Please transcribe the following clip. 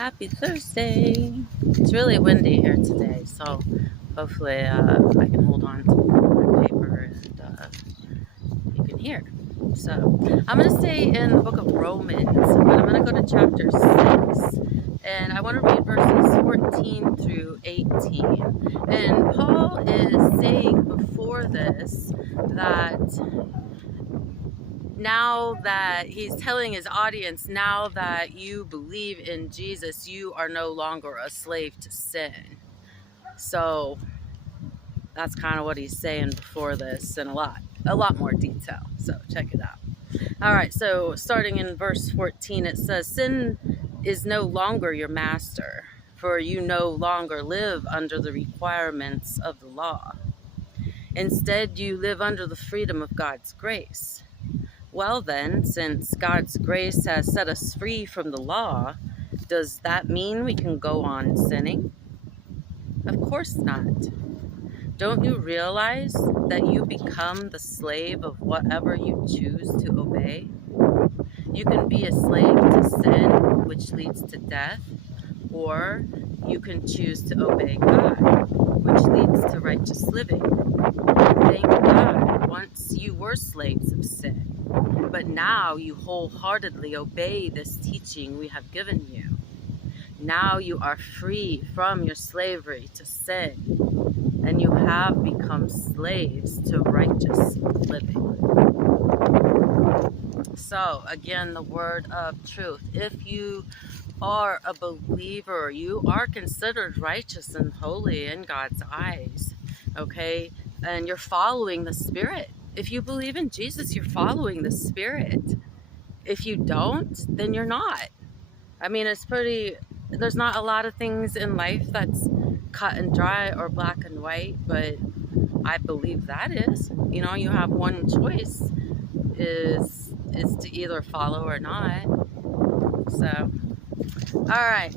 Happy Thursday. It's really windy here today, so hopefully I can hold on to my paper and you can hear. So I'm going to stay in the book of Romans, but I'm going to go to chapter 6. And I want to read verses 14 through 18. And Paul is saying before this that now that he's telling his audience, now that you believe in Jesus, you are no longer a slave to sin. So that's kind of what he's saying before this in a lot more detail. So check it out. All right, so starting in verse 14, it says, "Sin is no longer your master, for you no longer live under the requirements of the law. Instead, you live under the freedom of God's grace. Well then, since God's grace has set us free from the law, does that mean we can go on sinning? Of course not. Don't you realize that you become the slave of whatever you choose to obey? You can be a slave to sin, which leads to death, or you can choose to obey God, which leads to righteous living. Thank God, once you were slaves of sin, but now you wholeheartedly obey this teaching we have given you. Now you are free from your slavery to sin, and you have become slaves to righteous living." So, again, the word of truth. If you are a believer, you are considered righteous and holy in God's eyes, okay? And you're following the Spirit. If you believe in Jesus, you're following the Spirit. If you don't, then you're not. I mean, there's not a lot of things in life that's cut and dry or black and white, but I believe that is. You know, you have one choice is to either follow or not. So, all right.